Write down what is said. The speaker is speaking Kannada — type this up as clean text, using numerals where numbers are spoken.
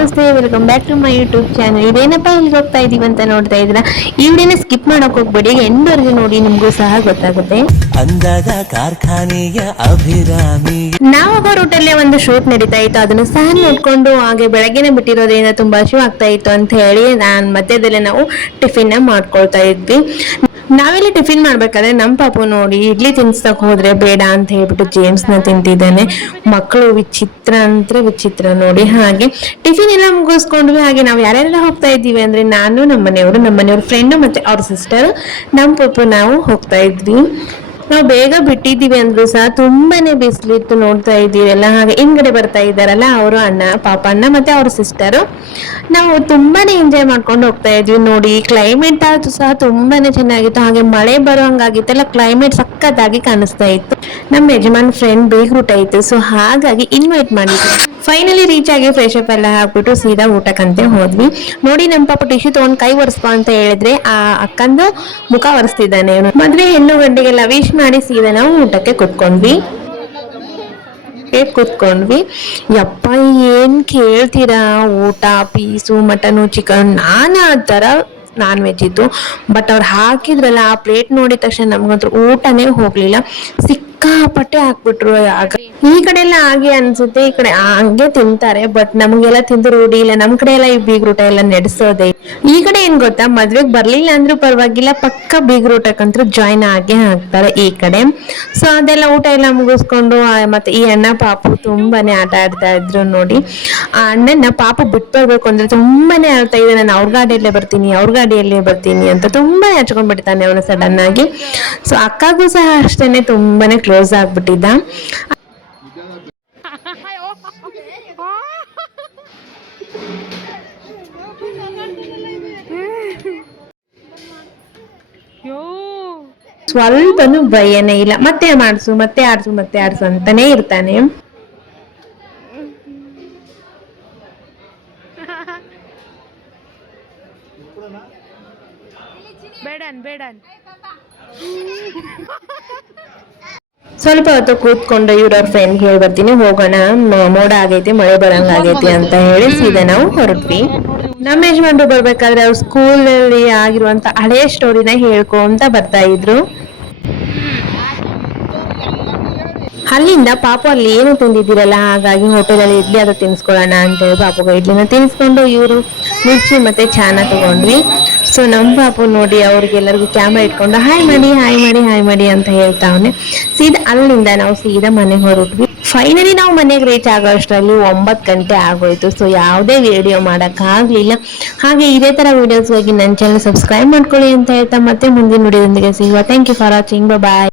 ನಮಸ್ತೆ, welcome back to my YouTube channel. ಇದೇನಪ್ಪ ಇಲ್ಲಿಗೆ ಹೋಗ್ತಾ ಇದೀವಿ ಅಂತ ನೋಡ್ತಾ ಇದ್ದೀರಾ. ಈ ವಿಡಿಯೋನ ಸ್ಕಿಪ್ ಮಾಡಕ್ ಹೋಗ್ಬೇಡಿ, ಎಂಡ್ವರೆಗೂ ನೋಡಿ, ನಿಮ್ಗೂ ಸಹ ಗೊತ್ತಾಗುತ್ತೆ. ಅಂದದ ಕಾರ್ಖಾನೆಯ ಅಭಿರಾಮಿ ನಾವಾಗ ರೂಟಲ್ಲೇ ಒಂದು ಶೂಟ್ ನಡೀತಾ ಇತ್ತು, ಅದನ್ನು ಸಹ ನೋಡ್ಕೊಂಡು ಹಾಗೆ ಬೆಳಗ್ಗೆನೆ ಬಿಟ್ಟಿರೋದ್ರಿಂದ ತುಂಬಾ ಹಸಿವು ಆಗ್ತಾ ಇತ್ತು ಅಂತ ಹೇಳಿ ಮಧ್ಯದಲ್ಲೇ ನಾವು ಟಿಫಿನ್ ಮಾಡ್ಕೊಳ್ತಾ ಇದ್ವಿ. ನಾವೆಲ್ಲ ಟಿಫಿನ್ ಮಾಡ್ಬೇಕಾದ್ರೆ ನಮ್ಮ ಪಾಪು ನೋಡಿ ಇಡ್ಲಿ ತಿನ್ಸಕ್ ಹೋದ್ರೆ ಬೇಡ ಅಂತ ಹೇಳ್ಬಿಟ್ಟು ಜೇಮ್ಸ್ ನ ತಿಂತಿದ್ದಾನೆ. ಮಕ್ಕಳು ವಿಚಿತ್ರ ಅಂದ್ರೆ ವಿಚಿತ್ರ ನೋಡಿ. ಹಾಗೆ ಟಿಫಿನ್ ಎಲ್ಲ ಮುಗಿಸ್ಕೊಂಡ್ವಿ. ಹಾಗೆ ನಾವು ಯಾರ್ಯಾರೆಲ್ಲ ಹೋಗ್ತಾ ಇದ್ದೀವಿ ಅಂದ್ರೆ ನಾನು, ನಮ್ಮನೆಯವ್ರ ಫ್ರೆಂಡ್ ಮತ್ತೆ ಅವ್ರ ಸಿಸ್ಟರ್, ನಮ್ಮ ಪಾಪು ನಾವು ಹೋಗ್ತಾ ಇದ್ವಿ. ನಾವು ಬೇಗ ಬಿಟ್ಟಿದ್ದೀವಿ ಅಂದ್ರೂ ಸಹ ತುಂಬಾನೇ ಬಿಸಿಲಿತ್ತು, ನೋಡ್ತಾ ಇದ್ದೀವಿ ಎಲ್ಲ. ಹಾಗೆ ಹಿಂದ್ಗಡೆ ಬರ್ತಾ ಇದ್ದಾರಲ್ಲ ಅವರು ಅಣ್ಣ ಮತ್ತೆ ಅವ್ರ ಸಿಸ್ಟರ್. ನಾವು ತುಂಬಾನೇ ಎಂಜಾಯ್ ಮಾಡ್ಕೊಂಡು ಹೋಗ್ತಾ ಇದ್ವಿ ನೋಡಿ. ಕ್ಲೈಮೇಟ್ ಆದ್ರೂ ಸಹ ತುಂಬಾನೇ ಚೆನ್ನಾಗಿತ್ತು. ಹಾಗೆ ಮಳೆ ಬರೋಂಗಾಗಿತ್ತಲ್ಲ, ಕ್ಲೈಮೇಟ್ ಸಕ್ಕತ್ತಾಗಿ ಕಾಣಿಸ್ತಾ ಇತ್ತು. ನಮ್ಮ ಯಜಮಾನ್ ಫ್ರೆಂಡ್ ಬೇಗ ಇತ್ತು, ಸೊ ಹಾಗಾಗಿ ಇನ್ವೈಟ್ ಮಾಡಿದ್ವಿ. ಫೈನಲಿ ರೀಚ್ ಆಗಿ ಫ್ರೆಶ್ ಅಪ್ ಎಲ್ಲ ಹಾಕ್ಬಿಟ್ಟು ಸೀದಾ ಊಟಕ್ಕಂತೆ ಹೋದ್ವಿ. ನೋಡಿ ನಮ್ಮ ಪಾಪ ಟಿಶ್ಯೂ ತಗೊಂಡ್ ಕೈ ಒರೆಸ್ಕೊ ಅಂತ ಹೇಳಿದ್ರೆ ಆ ಅಕ್ಕಂದು ಮುಖ ಒರೆಸ್ತಿದ್ದಾನೆ. ಮದ್ವೆ ಹೆಣ್ಣು ಗಂಡಿಗೆಲ್ಲ ವಿಶ್ ಮಾಡಿ ಸೀದಾ ನಾವು ಊಟಕ್ಕೆ ಕುತ್ಕೊಂಡ್ವಿ. ಯಪ್ಪ, ಏನ್ ಕೇಳ್ತೀರಾ, ಊಟ ಪೀಸು ಮಟನು ಚಿಕನ್ ನಾನಾ ತರ ನಾನ್ ವೆಜ್ ಇತ್ತು. ಬಟ್ ಅವ್ರು ಹಾಕಿದ್ರಲ್ಲ ಆ ಪ್ಲೇಟ್ ನೋಡಿದ ತಕ್ಷಣ ನಮ್ಗಂತೂ ಊಟನೇ ಹೋಗ್ಲಿಲ್ಲ. ಸಿಕ್ಕಾಪಟ್ಟೆ ಹಾಕ್ಬಿಟ್ರು. ಈ ಕಡೆ ಎಲ್ಲ ಹಾಗೆ ಅನ್ಸುತ್ತೆ, ಈ ಕಡೆ ಹಂಗೆ ತಿಂತಾರೆ. ಬಟ್ ನಮ್ಗೆಲ್ಲ ತಿಂದು ರೂಢಿ ಇಲ್ಲ. ನಮ್ ಕಡೆ ಎಲ್ಲ ಈ ಬೀಗ್ರೂಟ ಎಲ್ಲ ನಡೆಸೋದೆ. ಈ ಕಡೆ ಏನ್ ಗೊತ್ತಾ, ಮದ್ವೆಗ್ ಬರ್ಲಿಲ್ಲ ಅಂದ್ರೂ ಪರವಾಗಿಲ್ಲ, ಪಕ್ಕ ಬೀಗ್ರೂಟಕ್ಕಂತೂ ಜಾಯ್ನ್ ಆಗೇ ಹಾಕ್ತಾರೆ ಈ ಕಡೆ. ಸೊ ಅದೆಲ್ಲ ಊಟ ಎಲ್ಲ ಮುಗಿಸ್ಕೊಂಡು ಮತ್ತೆ ಈ ಅಣ್ಣ ಪಾಪು ತುಂಬಾನೇ ಆಟ ಆಡ್ತಾ ಇದ್ರು ನೋಡಿ. ಆ ಅಣ್ಣನ ಪಾಪು ಬಿಟ್ಟು ಬರ್ಬೇಕು ಅಂದ್ರೆ ತುಂಬಾನೇ ಆಡ್ತಾ ಇದೆ. ನಾನು ಅವ್ರ ಗಾಡಿಯಲ್ಲೇ ಬರ್ತೀನಿ ಅಂತ ತುಂಬಾನೇ ಹಚ್ಕೊಂಡ್ ಬಿಡ್ತಾನೆ ಅವನು ಸಡನ್ ಆಗಿ. ಸೊ ಅಕ್ಕಗೂ ಸಹ ಅಷ್ಟೇನೆ ತುಂಬಾನೇ ಕ್ಲೋಸ್ ಆಗ್ಬಿಟ್ಟಿದ್ದ. ಸ್ವಲ್ಪನು ಭಯನೇ ಇಲ್ಲ. ಮತ್ತೆ ಆಡ್ಸು ಅಂತಾನೆ ಇರ್ತಾನೆ. ಸ್ವಲ್ಪ ಹೊತ್ತು ಕೂತ್ಕೊಂಡು ಇವ್ರವ್ರ ಫ್ರೆಂಡ್ ಹೇಳಿ ಬರ್ತೀನಿ, ಹೋಗೋಣ, ಮೋಡ ಆಗೈತಿ, ಮಳೆ ಬರಂಗಾಗೈತಿ ಅಂತ ಹೇಳಿ ಸೀದಾ ನಾವು ಹೊರಟ್ವಿ. ನಮ್ಮ ಯಜಮಾನ್ರು ಬರ್ಬೇಕಾದ್ರೆ ಅವ್ರ ಸ್ಕೂಲ್ ಅಲ್ಲಿ ಆಗಿರುವಂತ ಹಳೆಯ ಸ್ಟೋರಿನ ಹೇಳ್ಕೊಂತ ಬರ್ತಾ ಇದ್ರು. ಅಲ್ಲಿಂದ ಪಾಪು ಅಲ್ಲಿ ಏನು ತಿಂದಿದ್ದೀರಲ್ಲ, ಹಾಗಾಗಿ ಹೋಟೆಲ್ ಅಲ್ಲಿ ಇಡ್ಲಿ ಅದು ತಿನ್ಸ್ಕೊಳ್ಳೋಣ ಅಂತ ಹೇಳಿ ಪಾಪುಗೆ ಇಡ್ಲಿನ ತಿನ್ಸ್ಕೊಂಡು ಇವರು ಮಿರ್ಚಿ ಮತ್ತೆ ಚಾನ ತಗೊಂಡ್ವಿ. ಸೊ ನಮ್ ಪಾಪು ನೋಡಿ ಅವ್ರಿಗೆಲ್ಲರಿಗೂ ಕ್ಯಾಮ್ರಾ ಇಟ್ಕೊಂಡು ಹಾಯ್ ಮಾಡಿ ಅಂತ ಹೇಳ್ತಾವನೆ. ಅಲ್ಲಿಂದ ನಾವು ಸೀದಾ ಮನೆಗೆ ಹೊರಟ್ವಿ. ಫೈನಲಿ ನಾವು ಮನೆಗೆ ರೀಚ್ ಆಗೋ ಅಷ್ಟರಲ್ಲಿ 9 ಗಂಟೆ ಆಗೋಯ್ತು. ಸೊ ಯಾವುದೇ ವಿಡಿಯೋ ಮಾಡಕ್ ಆಗ್ಲಿಲ್ಲ. ಹಾಗೆ ಇದೇ ತರ ವಿಡಿಯೋಸ್ಗಾಗಿ ನನ್ನ ಚಾನಲ್ ಸಬ್ಸ್ಕ್ರೈಬ್ ಮಾಡ್ಕೊಳ್ಳಿ ಅಂತ ಹೇಳ್ತಾ ಮತ್ತೆ ಮುಂದಿನ ವಿಡಿಯೋದೊಂದಿಗೆ ಸಿಗುವ. Thank you for watching. Bye.